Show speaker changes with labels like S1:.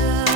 S1: love.